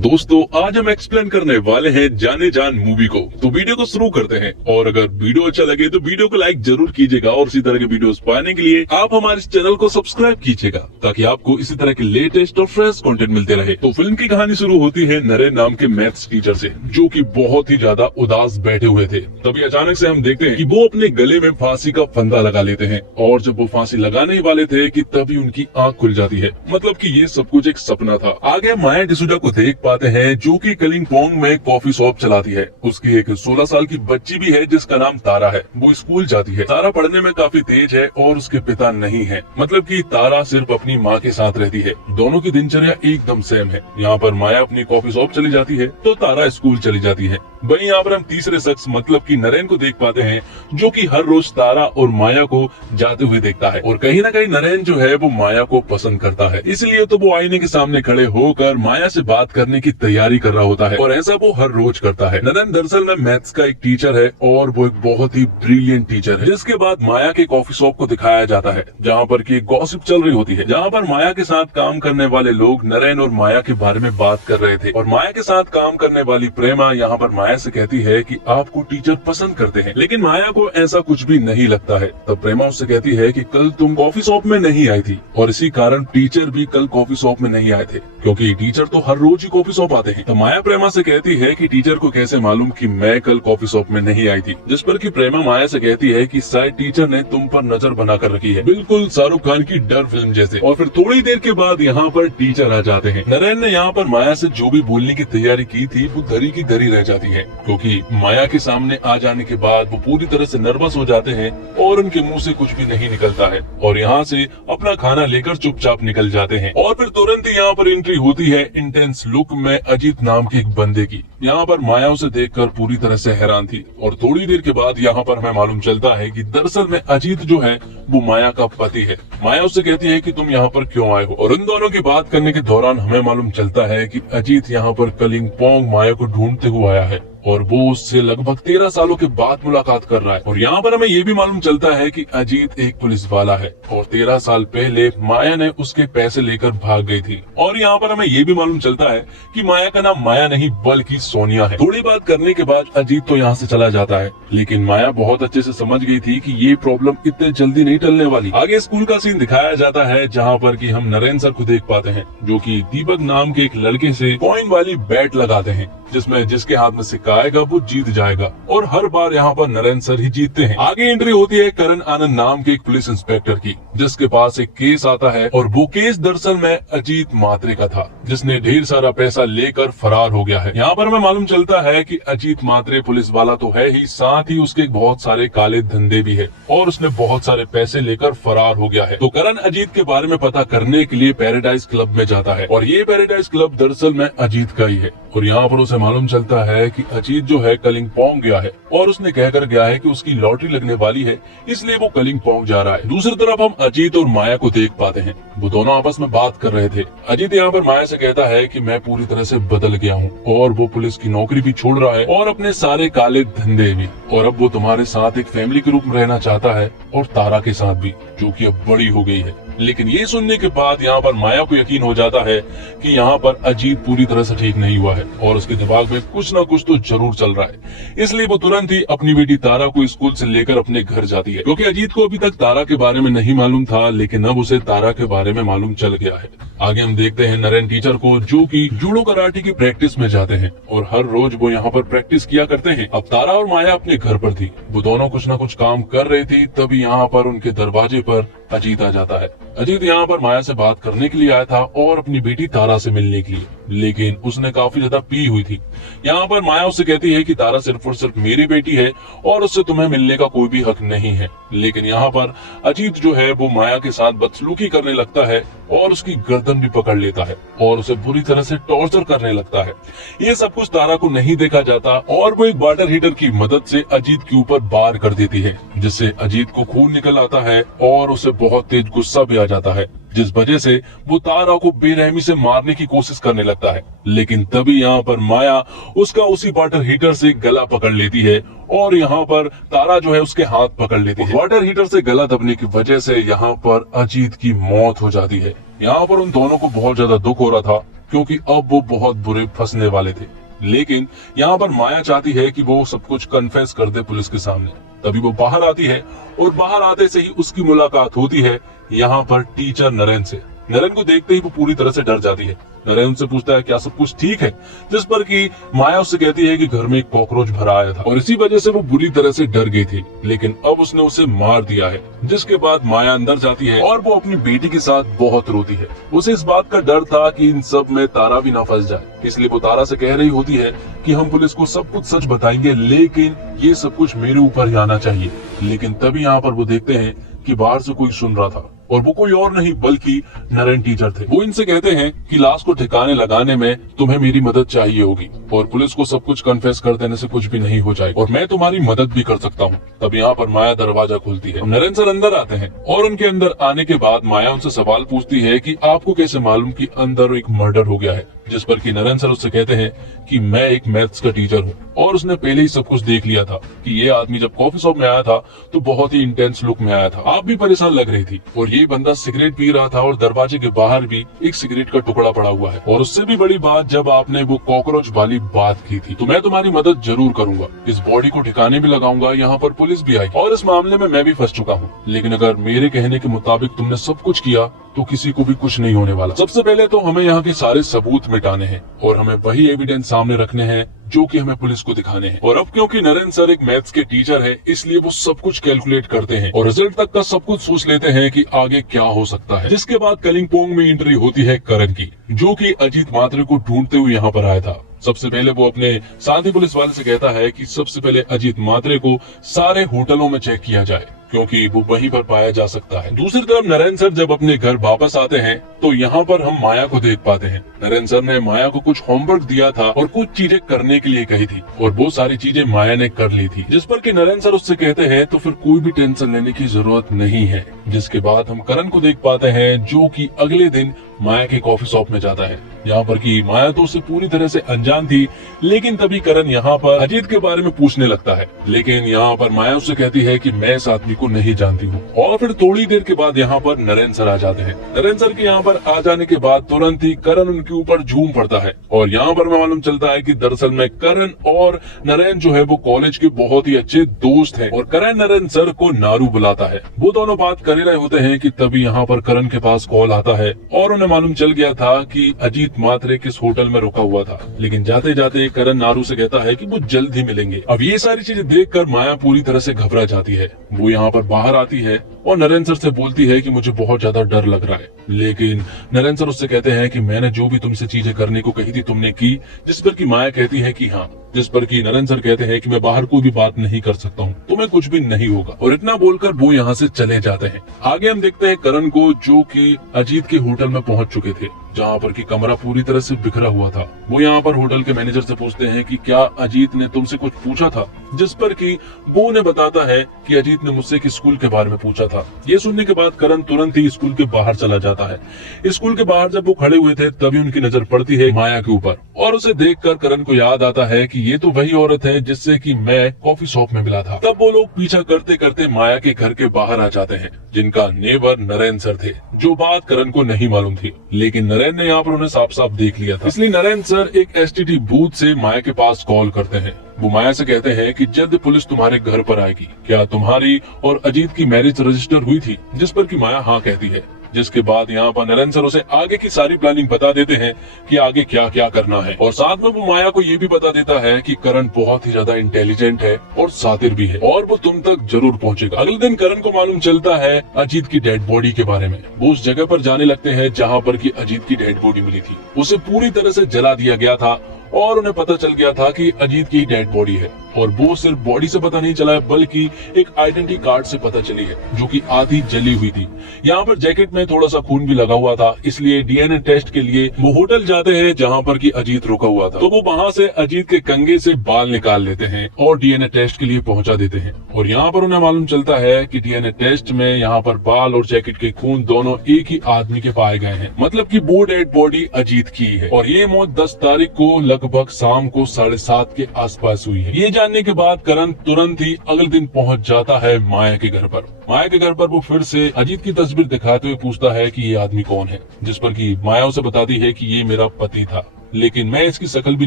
दोस्तों आज हम एक्सप्लेन करने वाले हैं जाने जान मूवी को। तो वीडियो को शुरू करते हैं और अगर वीडियो अच्छा लगे तो वीडियो को लाइक जरूर कीजिएगा और इसी तरह के वीडियोस पाने के लिए आप हमारे इस चैनल को सब्सक्राइब कीजिएगा ताकि आपको इसी तरह के लेटेस्ट और फ्रेश कंटेंट मिलते रहे। तो फिल्म की कहानी शुरू होती है नरेन नाम के मैथ्स टीचर से, जो कि बहुत ही ज्यादा उदास बैठे हुए थे। तभी अचानक से हम देखते हैं कि वो अपने गले में फांसी का फंदा लगा लेते हैं और जब वो फांसी लगाने ही वाले थे कि तभी उनकी आंख खुल जाती है। मतलब कि ये सब कुछ एक सपना था। आगे माया डिसूजा को देख पाते हैं जो कि कलिंगपोंग में कॉफी शॉप चलाती है। उसकी एक 16 साल की बच्ची भी है जिसका नाम तारा है। वो स्कूल जाती है। तारा पढ़ने में काफी तेज है और उसके पिता नहीं है। मतलब कि तारा सिर्फ अपनी माँ के साथ रहती है। दोनों की दिनचर्या एकदम सेम है। यहाँ पर माया अपनी कॉफी शॉप चली जाती है तो तारा स्कूल चली जाती है। वहीं यहाँ पर हम तीसरे शख्स मतलब कि नरेन को देख पाते हैं जो कि हर रोज तारा और माया को जाते हुए देखता है और कहीं ना कहीं नरेन जो है वो माया को पसंद करता है। इसलिए तो वो आईने के सामने खड़े होकर माया से बात करने की तैयारी कर रहा होता है और ऐसा वो हर रोज करता है। नरेन दरअसल में मैथ्स का एक टीचर है और वो एक बहुत ही ब्रिलियंट टीचर है। जिसके बाद माया के कॉफी शॉप को दिखाया जाता है जहाँ पर की गॉसिप चल रही होती है, जहाँ पर माया के साथ काम करने वाले लोग नरेन और माया के बारे में बात कर रहे थे और माया के साथ काम करने वाली प्रेमा यहाँ पर माया से कहती है कि आपको टीचर पसंद करते हैं, लेकिन माया को ऐसा कुछ भी नहीं लगता है। तब प्रेमा उससे कहती है कि कल तुम कॉफी शॉप में नहीं आई थी और इसी कारण टीचर भी कल कॉफी शॉप में नहीं आए थे क्योंकि टीचर तो हर रोज ही कॉफी शॉप आते हैं। तो माया प्रेमा से कहती है कि टीचर को कैसे मालूम कि मैं कल कॉफी शॉप में नहीं आई थी, जिस पर कि प्रेमा माया से कहती है कि शायद टीचर ने तुम पर नजर बनाकर रखी है, बिल्कुल शाहरुख खान की डर फिल्म जैसे। और फिर थोड़ी देर के बाद यहाँ पर टीचर आ जाते हैं। नरेन ने यहाँ पर माया से जो भी बोलने की तैयारी की थी वो धरी की धरी रह जाती है क्योंकि माया के सामने आ जाने के बाद वो पूरी तरह से नर्वस हो जाते हैं और उनके मुंह से कुछ भी नहीं निकलता है और यहाँ से अपना खाना लेकर चुपचाप निकल जाते हैं। और फिर तुरंत ही यहाँ पर एंट्री होती है इंटेंस लुक में अजीत नाम के एक बंदे की। यहाँ पर माया उसे देखकर पूरी तरह से हैरान थी और थोड़ी देर के बाद यहाँ पर हमें मालूम चलता है कि दरअसल में अजीत जो है वो माया का पति है। माया उससे कहती है कि तुम यहाँ पर क्यों आए हो और उन दोनों की बात करने के दौरान हमें मालूम चलता है कि अजीत यहाँ पर कलिंगपोंग माया को ढूंढते हुए आया है और वो उससे लगभग 13 सालों के बाद मुलाकात कर रहा है। और यहाँ पर हमें ये भी मालूम चलता है कि अजीत एक पुलिस वाला है और 13 साल पहले माया ने उसके पैसे लेकर भाग गई थी। और यहाँ पर हमें ये भी मालूम चलता है कि माया का नाम माया नहीं बल्कि सोनिया है। थोड़ी बात करने के बाद अजीत तो यहाँ से चला जाता है, लेकिन माया बहुत अच्छे से समझ गई थी कि ये प्रॉब्लम इतने जल्दी नहीं टलने वाली। आगे स्कूल का सीन दिखाया जाता है जहाँ पर कि हम नरेन सर को देख पाते हैं जो कि दीपक नाम के एक लड़के से कॉइन वाली बैट लगाते हैं जिसमें जिसके हाथ में सिक्का आएगा वो जीत जाएगा और हर बार यहाँ पर नरेन सर ही जीतते हैं। आगे एंट्री होती है करण आनंद नाम के एक पुलिस इंस्पेक्टर की, जिसके पास एक केस आता है और वो केस दरअसल में अजीत मात्रे का था जिसने ढेर सारा पैसा लेकर फरार हो गया है। यहाँ पर हमें मालूम चलता है कि अजीत मात्रे पुलिस वाला तो है ही, साथ ही उसके बहुत सारे काले धंधे भी है और उसने बहुत सारे पैसे लेकर फरार हो गया है। तो करण अजीत के बारे में पता करने के लिए पैराडाइज क्लब में जाता है और ये पैराडाइज क्लब दरअसल में अजीत का ही है। और यहाँ पर उसे मालूम चलता है कि अजीत जो है कलिंगपोंग गया है और उसने कहकर गया है कि उसकी लॉटरी लगने वाली है, इसलिए वो कलिंगपोंग जा रहा है। दूसरी तरफ हम अजीत और माया को देख पाते हैं। वो दोनों आपस में बात कर रहे थे। अजीत यहाँ पर माया से कहता है कि मैं पूरी तरह से बदल गया हूँ और वो पुलिस की नौकरी भी छोड़ रहा है और अपने सारे काले धंधे भी, और अब वो तुम्हारे साथ एक फैमिली के रूप में रहना चाहता है और तारा के साथ भी, जो कि अब बड़ी हो गई है। लेकिन ये सुनने के बाद यहाँ पर माया को यकीन हो जाता है कि यहाँ पर अजीत पूरी तरह से ठीक नहीं हुआ है और उसके दिमाग में कुछ ना कुछ तो जरूर चल रहा है। इसलिए वो तुरंत ही अपनी बेटी तारा को स्कूल से लेकर अपने घर जाती है क्योंकि अजीत को अभी तक तारा के बारे में नहीं मालूम था, लेकिन अब उसे तारा के बारे में मालूम चल गया है। आगे हम देखते हैं नरेन टीचर को जो कि जूडो कराटे की प्रैक्टिस में जाते हैं और हर रोज वो यहाँ पर प्रैक्टिस किया करते हैं। अब तारा और माया अपने घर पर थी, वो दोनों कुछ ना कुछ काम कर रही थी, तभी यहाँ पर उनके दरवाजे पर अजीत आ जाता है। अजीत यहाँ पर माया से बात करने के लिए आया था और अपनी बेटी तारा से मिलने के लिए, लेकिन उसने काफी ज्यादा पी हुई थी। यहाँ पर माया उससे कहती है कि तारा सिर्फ और सिर्फ मेरी बेटी है और उससे तुम्हें मिलने का कोई भी हक नहीं है। लेकिन यहाँ पर अजीत जो है वो माया के साथ बदसलूकी करने लगता है और उसकी गर्दन भी पकड़ लेता है और उसे बुरी तरह से टॉर्चर करने लगता है। ये सब कुछ तारा को नहीं देखा जाता और वो एक वाटर हीटर की मदद से अजीत के ऊपर वार कर देती है, जिससे अजीत को खून निकल आता है और उसे बहुत तेज गुस्सा भी आ जाता है, जिस वजह से वो तारा को बेरहमी से मारने की कोशिश करने लगता है। लेकिन तभी यहाँ पर माया उसका उसी वाटर हीटर से गला पकड़ लेती है और यहाँ पर तारा जो है उसके हाथ पकड़ लेती है। वाटर हीटर से गला दबने की वजह से यहाँ पर अजीत की मौत हो जाती है। यहाँ पर उन दोनों को बहुत ज्यादा दुख हो रहा था क्योंकि अब वो बहुत बुरे फंसने वाले थे। लेकिन यहाँ पर माया चाहती है कि वो सब कुछ कन्फेस कर दे पुलिस के सामने। तभी वो बाहर आती है और बाहर आते से ही उसकी मुलाकात होती है यहाँ पर टीचर नरेन से। नरेन को देखते ही वो पूरी तरह से डर जाती है। नरेन उनसे पूछता है क्या सब कुछ ठीक है, जिस पर कि माया उससे कहती है कि घर में एक कॉकरोच भरा आया था और इसी वजह से वो बुरी तरह से डर गई थी, लेकिन अब उसने उसे मार दिया है। जिसके बाद माया अंदर जाती है और वो अपनी बेटी के साथ बहुत रोती है। उसे इस बात का डर था कि इन सब में तारा भी ना फंस जाए, इसलिए वो तारा से कह रही होती है कि हम पुलिस को सब कुछ सच बताएंगे, लेकिन ये सब कुछ मेरे ऊपर ही आना चाहिए। लेकिन तभी यहाँ पर वो देखते हैं कि बाहर से कोई सुन रहा था और वो कोई और नहीं बल्कि नरेन टीचर थे। वो इनसे कहते हैं कि लाश को ठिकाने लगाने में तुम्हें मेरी मदद चाहिए होगी और पुलिस को सब कुछ कन्फेस कर देने से कुछ भी नहीं हो जाएगा और मैं तुम्हारी मदद भी कर सकता हूँ। तब यहाँ पर माया दरवाजा खोलती है। नरेन सर अंदर आते हैं और उनके अंदर आने के बाद माया उनसे सवाल पूछती है कि आपको कैसे मालूम कि अंदर एक मर्डर हो गया है, जिस पर कि नरेन सर उससे कहते हैं कि मैं एक मैथ्स का टीचर हूँ और उसने पहले ही सब कुछ देख लिया था कि ये आदमी जब कॉफी शॉप में आया था तो बहुत ही इंटेंस लुक में आया था। आप भी परेशान लग रही थी और ये बंदा सिगरेट पी रहा था और दरवाजे के बाहर भी एक सिगरेट का टुकड़ा पड़ा हुआ है। और उससे भी बड़ी बात, जब आपने वो कॉकरोच वाली बात की थी तो मैं तुम्हारी मदद जरूर करूंगा, इस बॉडी को ठिकाने भी लगाऊंगा। यहाँ पर पुलिस भी आई और इस मामले में मैं भी फंस चुका हूँ, लेकिन अगर मेरे कहने के मुताबिक तुमने सब कुछ किया तो किसी को भी कुछ नहीं होने वाला। सबसे पहले तो हमें यहाँ के सारे सबूत मिटाने हैं और हमें वही एविडेंस सामने रखने हैं जो कि हमें पुलिस को दिखाने हैं। और अब क्योंकि नरेन सर एक मैथ्स के टीचर है, इसलिए वो सब कुछ कैलकुलेट करते हैं और रिजल्ट तक का सब कुछ सोच लेते हैं कि आगे क्या हो सकता है। जिसके बाद कलिंपोंग में एंट्री होती है करण की, जो कि अजीत मात्रे को ढूंढते हुए यहाँ पर आया था। सबसे पहले वो अपने साथी पुलिस वाले से कहता है कि सबसे पहले अजीत मात्रे को सारे होटलों में चेक किया जाए क्योंकि वो वहीं पर पाया जा सकता है। दूसरी तरफ नरेन सर जब अपने घर वापस आते हैं तो यहाँ पर हम माया को देख पाते हैं। नरेन सर ने माया को कुछ होमवर्क दिया था और कुछ चीजें करने के लिए कही थी और वो सारी चीजें माया ने कर ली थी, जिस पर कि नरेन सर उससे कहते हैं तो फिर कोई भी टेंशन लेने की जरूरत नहीं है। जिसके बाद हम करण को देख पाते हैं जो कि अगले दिन माया के कॉफी शॉप में जाता है। यहाँ पर कि माया तो उससे पूरी तरह से अनजान थी, लेकिन तभी करण यहाँ पर अजीत के बारे में पूछने लगता है। लेकिन यहाँ पर माया उससे कहती है कि मैं इस आदमी को नहीं जानती हूँ। और फिर थोड़ी देर के बाद यहाँ पर नरेन सर आ जाते हैं। नरेन सर के यहाँ पर आ जाने के बाद तुरंत ही करण उनके ऊपर झूम पड़ता है और यहाँ पर मालूम चलता है कि दरअसल में करण और नरेन जो है वो कॉलेज के बहुत ही अच्छे दोस्त हैं और करण नरेन सर को नारू बुलाता है। वो दोनों बात कर रहे होते हैं कि तभी यहाँ पर करण के पास कॉल आता है और उन्हें मालूम चल गया था कि अजीत मात्रे किस होटल में रुका हुआ था। लेकिन जाते जाते करण नारू से कहता है कि वो जल्द ही मिलेंगे। अब ये सारी चीजें देखकर माया पूरी तरह से घबरा जाती है। वो यहाँ पर बाहर आती है और नरेन सर से बोलती है कि मुझे बहुत ज्यादा डर लग रहा है। लेकिन नरेन सर उससे कहते हैं कि मैंने जो भी तुमसे चीजें करने को कही थी तुमने की, जिस पर कि माया कहती है कि हाँ, जिस पर कि नरेन सर कहते हैं कि मैं बाहर कोई भी बात नहीं कर सकता हूँ, तुम्हें कुछ भी नहीं होगा। और इतना बोलकर वो यहाँ से चले जाते हैं। आगे हम देखते हैं करण को जो कि अजीत के होटल में पहुंच चुके थे, जहाँ पर कि कमरा पूरी तरह से बिखरा हुआ था। वो यहाँ पर होटल के मैनेजर से पूछते हैं कि क्या अजीत ने तुमसे कुछ पूछा था, जिस पर कि वो उन्हें बताता है कि अजीत ने मुझसे स्कूल के बारे में पूछा था। ये सुनने के बाद करण तुरंत ही स्कूल के बाहर चला जाता है। स्कूल के बाहर जब वो खड़े हुए थे तभी उनकी नजर पड़ती है माया के ऊपर और उसे देखकर करण को याद आता है कि ये तो वही औरत है जिससे कि मैं कॉफी शॉप में मिला था। तब वो लोग पीछा करते करते माया के घर के बाहर आ जाते हैं, जिनका नेबर नरेन सर थे, जो बात करण को नहीं मालूम थी। लेकिन नरेन ने यहाँ पर उन्हें साफ साफ देख लिया था, इसलिए नरेन सर एक एसटीडी बूथ से माया के पास कॉल करते हैं। वो माया से कहते हैं कि जल्द पुलिस तुम्हारे घर पर आएगी, क्या तुम्हारी और अजीत की मैरिज रजिस्टर हुई थी, जिस पर कि माया हाँ कहती है। जिसके बाद यहाँ पर नरेन सर उसे आगे की सारी प्लानिंग बता देते हैं कि आगे क्या क्या करना है और साथ में वो माया को ये भी बता देता है कि करण बहुत ही ज्यादा इंटेलिजेंट है और सातिर भी है और वो तुम तक जरूर पहुंचेगा। अगले दिन करण को मालूम चलता है अजीत की डेड बॉडी के बारे में। वो उस जगह पर जाने लगते हैं जहाँ पर की अजीत की डेड बॉडी मिली थी। उसे पूरी तरह से जला दिया गया था और उन्हें पता चल गया था कि अजीत की डेड बॉडी है। और वो सिर्फ बॉडी से पता नहीं चला है बल्कि एक आइडेंटिटी कार्ड से पता चली है, जो कि आधी जली हुई थी। यहाँ पर जैकेट में थोड़ा सा खून भी लगा हुआ था, इसलिए डीएनए टेस्ट के लिए वो होटल जाते हैं जहाँ पर कि अजीत रुका हुआ था। तो वो वहाँ से अजीत के कंगे से बाल निकाल लेते हैं और डीएनए टेस्ट के लिए पहुंचा देते हैं। और यहाँ पर उन्हें मालूम चलता है कि डीएनए टेस्ट में यहाँ पर बाल और जैकेट के खून दोनों एक ही आदमी के पाए गए हैं, मतलब की वो डेड बॉडी अजीत की है। और ये मौत 10 तारीख को लगभग शाम को 7:30 के आसपास हुई है। ये जानने के बाद करण तुरंत ही अगले दिन पहुंच जाता है माया के घर पर। माया के घर पर वो फिर से अजीत की तस्वीर दिखाते हुए पूछता है कि ये आदमी कौन है, जिस पर कि माया उसे बताती है कि ये मेरा पति था, लेकिन मैं इसकी शक्ल भी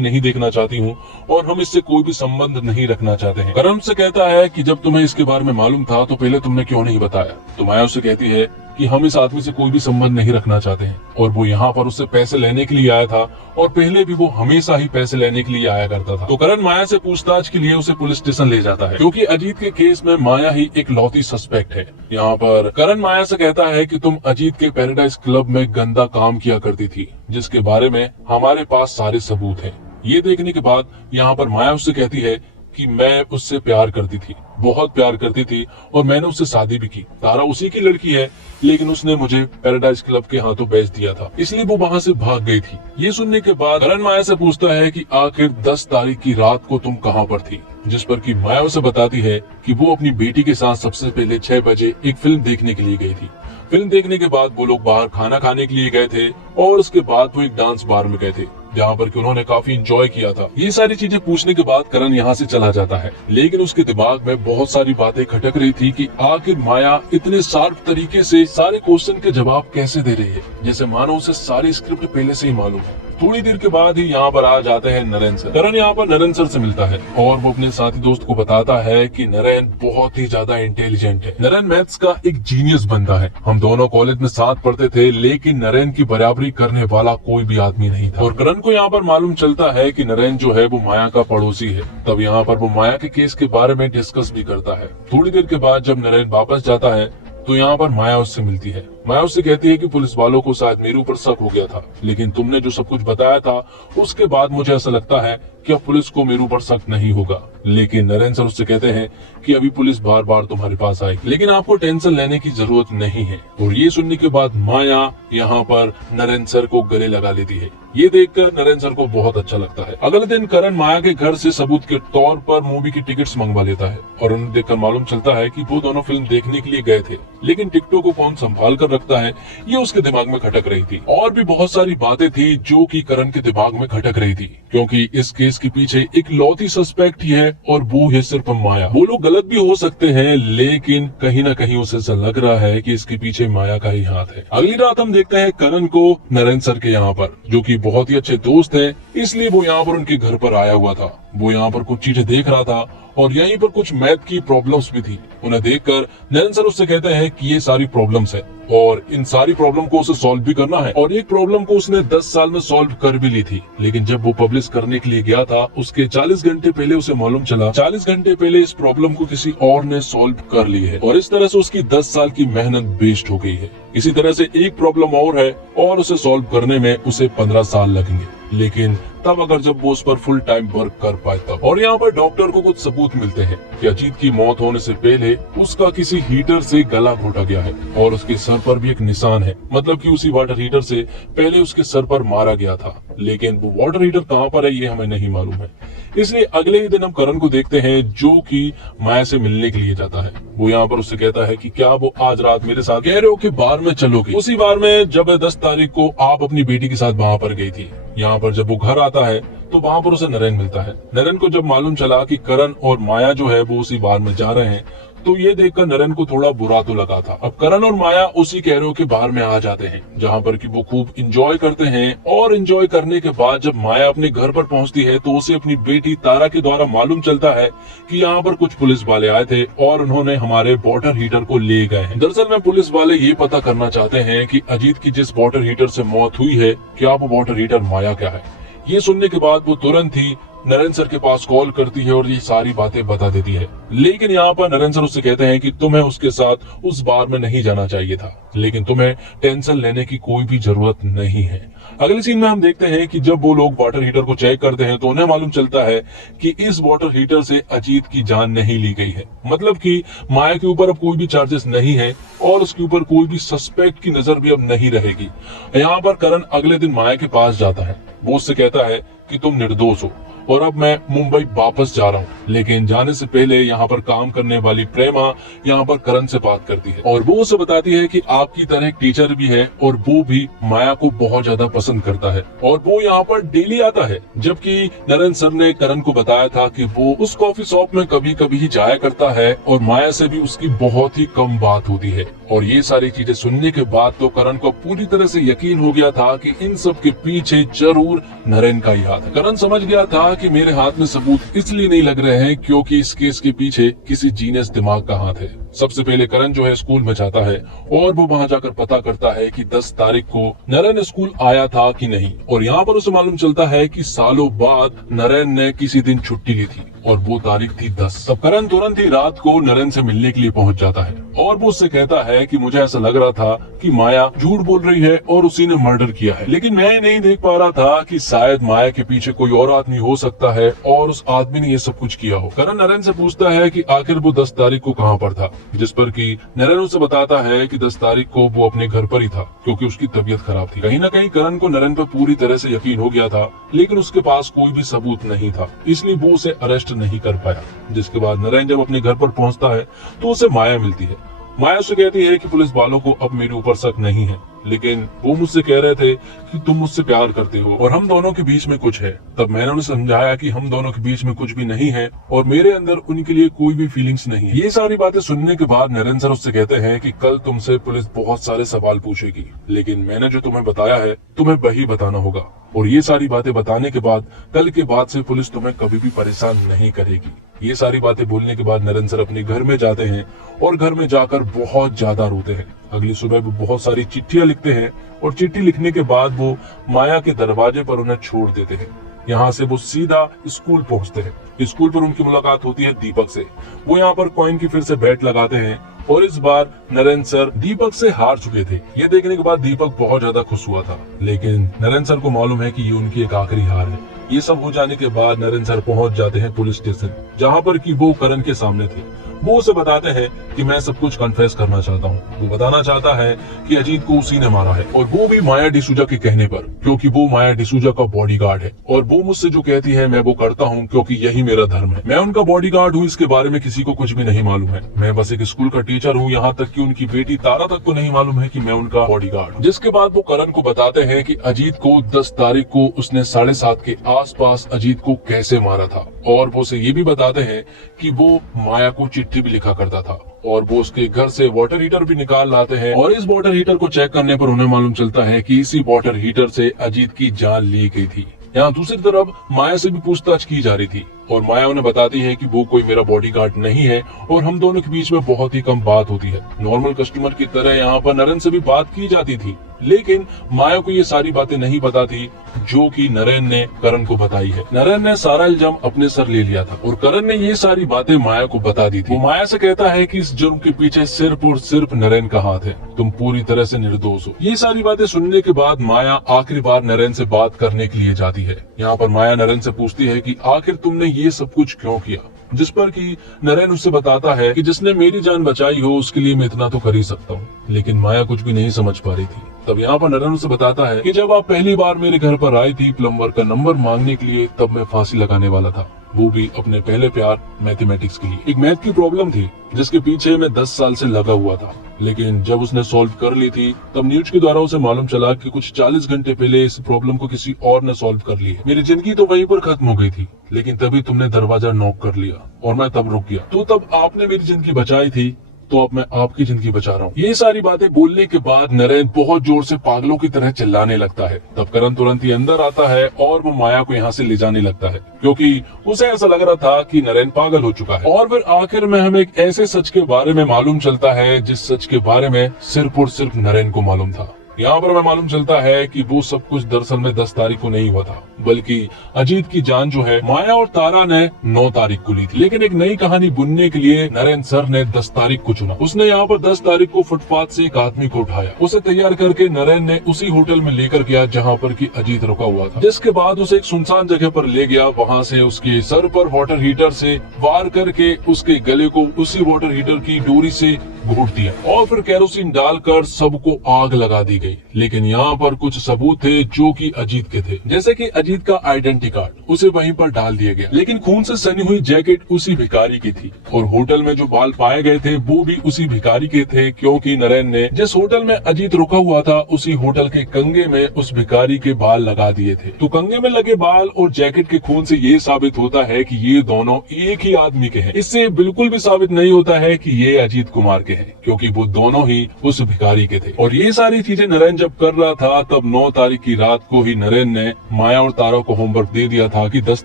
नहीं देखना चाहती हूँ और हम इससे कोई भी संबंध नहीं रखना चाहते हैं। करण से कहता है कि जब तुम्हें इसके बारे में मालूम था तो पहले तुमने क्यों नहीं बताया। तो माया उससे कहती है कि हम इस आदमी से कोई भी संबंध नहीं रखना चाहते हैं और वो यहाँ पर उससे पैसे लेने के लिए आया था और पहले भी वो हमेशा ही पैसे लेने के लिए आया करता था। तो करण माया से पूछताछ के लिए उसे पुलिस स्टेशन ले जाता है, क्योंकि अजीत के केस में माया ही एक लौती सस्पेक्ट है। यहाँ पर करण माया से कहता है कि तुम अजीत के पैराडाइज क्लब में गंदा काम किया करती थी, जिसके बारे में हमारे पास सारे सबूत हैं। ये देखने के बाद यहाँ पर माया उससे कहती है कि मैं उससे प्यार करती थी, बहुत प्यार करती थी और मैंने उससे शादी भी की। तारा उसी की लड़की है, लेकिन उसने मुझे पैराडाइज क्लब के हाथों बेच दिया था, इसलिए वो वहाँ से भाग गई थी। ये सुनने के बाद करण माया से पूछता है कि आखिर 10 तारीख की रात को तुम कहाँ पर थी, जिस पर कि माया उसे बताती है कि वो अपनी बेटी के साथ सबसे पहले 6 बजे एक फिल्म देखने के लिए गई थी। फिल्म देखने के बाद वो लोग बाहर खाना खाने के लिए गए थे और उसके बाद वो एक डांस बार में गए थे, जहाँ पर कि उन्होंने काफी एंजॉय किया था। ये सारी चीजें पूछने के बाद करण यहाँ से चला जाता है, लेकिन उसके दिमाग में बहुत सारी बातें खटक रही थी कि आखिर माया इतने शार्प तरीके से सारे क्वेश्चन के जवाब कैसे दे रही है, जैसे मानो उसे सारी स्क्रिप्ट पहले से ही मालूम है। थोड़ी देर के बाद ही यहाँ पर आ जाते हैं नरेन सर। करण यहाँ पर नरेन सर से मिलता है और वो अपने साथी दोस्त को बताता है कि नरेन बहुत ही ज्यादा इंटेलिजेंट है। नरेन मैथ्स का एक जीनियस बंदा है। हम दोनों कॉलेज में साथ पढ़ते थे, लेकिन नरेन की बराबरी करने वाला कोई भी आदमी नहीं था। और करण को यहाँ पर मालूम चलता है कि नरेन जो है वो माया का पड़ोसी है। तब यहाँ पर वो माया के केस के बारे में डिस्कस भी करता है। थोड़ी देर के बाद जब नरेन वापस जाता है तो यहाँ पर माया उससे मिलती है। माया उससे कहती है कि पुलिस वालों को शायद मेरे ऊपर शक हो गया था, लेकिन तुमने जो सब कुछ बताया था उसके बाद मुझे ऐसा लगता है कि अब पुलिस को मेरे ऊपर शक नहीं होगा। लेकिन नरेन सर उससे कहते हैं कि अभी पुलिस बार बार तुम्हारे पास आएगी, लेकिन आपको टेंशन लेने की जरूरत नहीं है। और ये सुनने के बाद माया यहाँ पर नरेन सर को गले लगा लेती है। ये देखकर नरेन सर को बहुत अच्छा लगता है। अगले दिन करण माया के घर से सबूत के तौर पर मूवी की टिकट्स मंगवा लेता है और उन्हें देखकर मालूम चलता है कि वो दोनों फिल्म देखने के लिए गए थे, लेकिन टिकटों को कौन संभाल कर रखता है ये उसके दिमाग में खटक रही थी। और भी बहुत सारी बातें थी जो कि करण के दिमाग में खटक रही थी, क्योंकि इस केस के पीछे एक लौती सस्पेक्ट ही है और वो है सिर्फ माया। वो लोग गलत भी हो सकते हैं, लेकिन कहीं ना कहीं उसे ऐसा लग रहा है कि इसके पीछे माया का ही हाथ है। अगली रात हम देखते हैं करण को नरेन सर के यहाँ पर, जो कि बहुत ही अच्छे दोस्त है, इसलिए वो यहाँ पर उनके घर पर आया हुआ था। वो यहाँ पर कुछ चीजें देख रहा था और यहीं पर कुछ मैथ की प्रॉब्लम्स भी थी। उन्हें देखकर नरेन सर उससे कहते हैं कि ये सारी प्रॉब्लम्स है और इन सारी प्रॉब्लम को उसे सॉल्व भी करना है। और एक प्रॉब्लम को उसने 10 साल में सॉल्व कर भी ली थी, लेकिन जब वो पब्लिश करने के लिए गया था उसके 40 घंटे पहले उसे मालूम चला 40 घंटे पहले इस प्रॉब्लम को किसी और ने सॉल्व कर ली है और इस तरह से उसकी 10 साल की मेहनत वेस्ट हो गई है। इसी तरह से एक प्रॉब्लम और है और उसे सॉल्व करने में उसे 15 साल लगेंगे, लेकिन तब अगर जब वो उस पर फुल टाइम वर्क कर पाए तब। और यहाँ पर डॉक्टर को कुछ सबूत मिलते हैं कि अजीत की मौत होने से पहले उसका किसी हीटर से गला घोटा गया है और उसके सर पर भी एक निशान है, मतलब कि उसी वाटर हीटर से पहले उसके सर पर मारा गया था, लेकिन वो वाटर हीटर कहाँ पर है ये हमें नहीं मालूम है। इसलिए अगले ही दिन हम करण को देखते हैं जो कि माया से मिलने के लिए जाता है। वो यहाँ पर उससे कहता है कि क्या वो आज रात मेरे साथ कह रहे हो कि बार में चलोगे, उसी बार में जब 10 तारीख को आप अपनी बेटी के साथ वहाँ पर गई थी। यहाँ पर जब वो घर आता है तो वहाँ पर उसे नरेन मिलता है। नरेन को जब मालूम चला कि करण और माया जो है वो उसी बार में जा रहे हैं तो ये देखकर नरेन को थोड़ा बुरा तो लगा था। अब करण और माया उसी कैरो के बाहर में आ जाते हैं, जहाँ पर कि वो खूब इंजॉय करते हैं। और इंजॉय करने के बाद जब माया अपने घर पर पहुंचती है तो उसे अपनी बेटी तारा के द्वारा मालूम चलता है कि यहाँ पर कुछ पुलिस वाले आए थे और उन्होंने हमारे वाटर हीटर को ले गए हैं। दरअसल में पुलिस वाले ये पता करना चाहते हैं कि अजीत की जिस वाटर हीटर से मौत हुई है क्या वो वाटर हीटर माया का है। ये सुनने के बाद वो तुरंत ही नरेन सर के पास कॉल करती है और ये सारी बातें बता देती है। लेकिन यहाँ पर नरेन सर उससे कहते हैं कि तुम्हें उसके साथ उस बार में नहीं जाना चाहिए था, लेकिन तुम्हें टेंशन लेने की कोई भी जरूरत नहीं है। अगले सीन में हम देखते हैं कि जब वो लोग वाटर हीटर को चेक करते हैं तो उन्हें मालूम चलता है कि इस वाटर हीटर से अजीत की जान नहीं ली गई है, मतलब कि माया के ऊपर अब कोई भी चार्जेस नहीं है और उसके ऊपर कोई भी सस्पेक्ट की नजर भी अब नहीं रहेगी। यहाँ पर करण अगले दिन माया के पास जाता है। वो उससे कहता है कि तुम निर्दोष हो और अब मैं मुंबई वापस जा रहा हूँ। लेकिन जाने से पहले यहाँ पर काम करने वाली प्रेमा यहाँ पर करण से बात करती है और वो उसे बताती है कि आपकी तरह एक टीचर भी है और वो भी माया को बहुत ज्यादा पसंद करता है और वो यहाँ पर डेली आता है। जबकि नरेंद्र सर ने करण को बताया था कि वो उस कॉफी शॉप में कभी कभी ही जाया करता है और माया से भी उसकी बहुत ही कम बात होती है। और ये सारी चीजें सुनने के बाद तो करण को पूरी तरह से यकीन हो गया था कि इन सब के पीछे जरूर नरेन का ही हाथ है। करण समझ गया था कि मेरे हाथ में सबूत इसलिए नहीं लग रहे हैं क्योंकि इस केस के पीछे किसी जीनियस दिमाग का हाथ है। सबसे पहले करण जो है स्कूल में जाता है और वो वहाँ जाकर पता करता है कि 10 तारीख को नरेन स्कूल आया था कि नहीं। और यहाँ पर उसे मालूम चलता है कि सालों बाद नरेन ने किसी दिन छुट्टी ली थी और वो तारीख थी 10। तब करण तुरंत ही रात को नरेन से मिलने के लिए पहुंच जाता है और वो उससे कहता है कि मुझे ऐसा लग रहा था कि माया झूठ बोल रही है और उसी ने मर्डर किया है, लेकिन मैं नहीं देख पा रहा था कि शायद माया के पीछे कोई और आदमी हो सकता है और उस आदमी ने ये सब कुछ किया हो। करण नरेन से पूछता है कि आखिर वो 10 तारीख को कहाँ पर था, जिस पर कि नरेन उसे बताता है कि 10 तारीख को वो अपने घर पर ही था क्योंकि उसकी तबीयत खराब थी। कहीं न कहीं करण को नरेन पर पूरी तरह से यकीन हो गया था, लेकिन उसके पास कोई भी सबूत नहीं था, इसलिए वो उसे अरेस्ट नहीं कर पाया। जिसके बाद नरेन जब अपने घर पर पहुंचता है तो उसे माया मिलती है। माया उससे कहती है कि पुलिस वालों को अब मेरे ऊपर शक नहीं है, लेकिन वो मुझसे कह रहे थे कि तुम मुझसे प्यार करते हो और हम दोनों के बीच में कुछ है। तब मैंने उन्हें समझाया कि हम दोनों के बीच में कुछ भी नहीं है और मेरे अंदर उनके लिए कोई भी फीलिंग्स नहीं है। ये सारी बातें सुनने के बाद नरेन सर उससे कहते हैं कि कल तुमसे पुलिस बहुत सारे सवाल पूछेगी, लेकिन मैंने जो तुम्हें बताया है तुम्हें वही बताना होगा। और ये सारी बातें बताने के बाद कल के बाद से पुलिस तुम्हें कभी भी परेशान नहीं करेगी। ये सारी बातें बोलने के बाद नरेन सर अपने घर में जाते हैं और घर में जाकर बहुत ज्यादा रोते हैं। अगली सुबह वो बहुत सारी चिट्ठियां लिखते हैं और चिट्ठी लिखने के बाद वो माया के दरवाजे पर उन्हें छोड़ देते हैं। यहाँ से वो सीधा स्कूल पहुँचते हैं। स्कूल पर उनकी मुलाकात होती है दीपक से। वो यहाँ पर कॉइन की फिर से बैट लगाते हैं और इस बार नरेन सर दीपक से हार चुके थे। ये देखने के बाद दीपक बहुत ज्यादा खुश हुआ था, लेकिन नरेन सर को मालूम है कि ये उनकी एक आखिरी हार है। ये सब हो जाने के बाद नरेन सर पहुंच जाते हैं पुलिस स्टेशन, जहां पर कि वो करण के सामने थे। वो उसे बताते हैं कि मैं सब कुछ कन्फेस करना चाहता हूँ। वो बताना चाहता है कि अजीत को उसी ने मारा है और वो भी माया डिसूजा के कहने पर, क्योंकि वो माया डिसूजा का बॉडीगार्ड है और वो मुझसे जो कहती है मैं वो करता हूँ क्योंकि यही मेरा धर्म है। मैं उनका बॉडीगार्ड हूँ, इसके बारे में किसी को कुछ भी नहीं मालूम है। मैं बस एक स्कूल का टीचर हूँ, यहाँ तक कि उनकी बेटी तारा तक को नहीं मालूम है कि मैं उनका बॉडीगार्ड। जिसके बाद वो करण को बताते हैं कि अजीत को 10 तारीख को उसने 7:30 के आसपास अजीत को कैसे मारा था और वो उसे ये भी बताते हैं कि वो माया को चिट्ठी भी लिखा करता था और वो उसके घर से वाटर हीटर भी निकाल लाते हैं। और इस वाटर हीटर को चेक करने पर उन्हें मालूम चलता है कि इसी वाटर हीटर से अजीत की जान ली गई थी। यहाँ दूसरी तरफ माया से भी पूछताछ की जा रही थी और माया उन्हें बताती है कि वो कोई मेरा बॉडीगार्ड नहीं है और हम दोनों के बीच में बहुत ही कम बात होती है। नॉर्मल कस्टमर की तरह यहाँ पर नरेन से भी बात की जाती थी, लेकिन माया को ये सारी बातें नहीं पता थी जो कि नरेन ने करण को बताई है। नरेन ने सारा इल्जाम अपने सर ले लिया था और करण ने ये सारी बातें माया को बता दी थी। वो माया से कहता है कि इस जुर्म के पीछे सिर्फ और सिर्फ नरेन का हाथ है, तुम पूरी तरह से निर्दोष हो। ये सारी बातें सुनने के बाद माया आखिरी बार नरेन से बात करने के लिए जाती है। यहाँ पर माया नरेन से पूछती है कि आखिर तुमने ये सब कुछ क्यों किया, जिस पर कि नरेन उससे बताता है कि जिसने मेरी जान बचाई हो उसके लिए मैं इतना तो कर ही सकता हूँ। लेकिन माया कुछ भी नहीं समझ पा रही थी। तब यहाँ पर नरेन उसे बताता है कि जब आप पहली बार मेरे घर पर आई थी प्लम्बर का नंबर मांगने के लिए, तब मैं फांसी लगाने वाला था, वो भी अपने पहले प्यार मैथमेटिक्स के लिए। एक मैथ की प्रॉब्लम थी जिसके पीछे मैं 10 साल से लगा हुआ था, लेकिन जब उसने सॉल्व कर ली थी तब न्यूज के द्वारा उसे मालूम चला कि कुछ 40 घंटे पहले इस प्रॉब्लम को किसी और ने सॉल्व कर ली है। मेरी जिंदगी तो वहीं पर खत्म हो गई थी, लेकिन तभी तुमने दरवाजा नॉक कर लिया और मैं तब रुक गया। तो तब आपने मेरी जिंदगी बचाई थी, तो अब मैं आपकी जिंदगी बचा रहा हूँ। ये सारी बातें बोलने के बाद नरेन बहुत जोर से पागलों की तरह चिल्लाने लगता है। तब करण तुरंत ही अंदर आता है और वो माया को यहाँ से ले जाने लगता है, क्योंकि उसे ऐसा लग रहा था कि नरेन पागल हो चुका है। और फिर आखिर में हमें एक ऐसे सच के बारे में मालूम चलता है जिस सच के बारे में सिर्फ और सिर्फ नरेन को मालूम था। यहाँ पर हमें मालूम चलता है कि वो सब कुछ दरअसल में 10 तारीख को नहीं हुआ था, बल्कि अजीत की जान जो है माया और तारा ने 9 तारीख को ली थी। लेकिन एक नई कहानी बुनने के लिए नरेन सर ने 10 तारीख को चुना। उसने यहाँ पर 10 तारीख को फुटपाथ से एक आदमी को उठाया। उसे तैयार करके नरेन ने उसी होटल में लेकर गया जहाँ पर की अजीत रुका हुआ था, जिसके बाद उसे एक सुनसान जगह पर ले गया। वहाँ से उसके सर पर वाटर हीटर से वार करके उसके गले को उसी वाटर हीटर की डोरी से घोट दिया और फिर केरोसिन डालकर सबको आग लगा दी गई। लेकिन यहाँ पर कुछ सबूत थे जो कि अजीत के थे, जैसे कि अजीत का आइडेंटिटी कार्ड, उसे वहीं पर डाल दिया गया। लेकिन खून से सनी हुई जैकेट उसी भिखारी की थी और होटल में जो बाल पाए गए थे वो भी उसी भिखारी के थे, क्योंकि नरेन ने जिस होटल में अजीत रुका हुआ था उसी होटल के कंगे में उस भिखारी के बाल लगा दिए थे। तो कंगे में लगे बाल और जैकेट के खून से ये साबित होता है कि ये दोनों एक ही आदमी के हैं। इससे बिल्कुल भी साबित नहीं होता है कि ये अजीत कुमार के हैं, क्योंकि वो दोनों ही उस भिखारी के थे। और ये सारी चीजें नरेन जब कर रहा था तब 9 तारीख की रात को ही नरेन ने माया और तारा को होमवर्क दे दिया था कि 10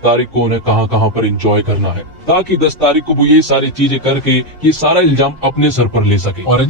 तारीख को उन्हें कहां पर एंजॉय करना है, ताकि 10 तारीख को वो ये सारी चीजें करके ये सारा इल्जाम अपने सर पर ले सके। और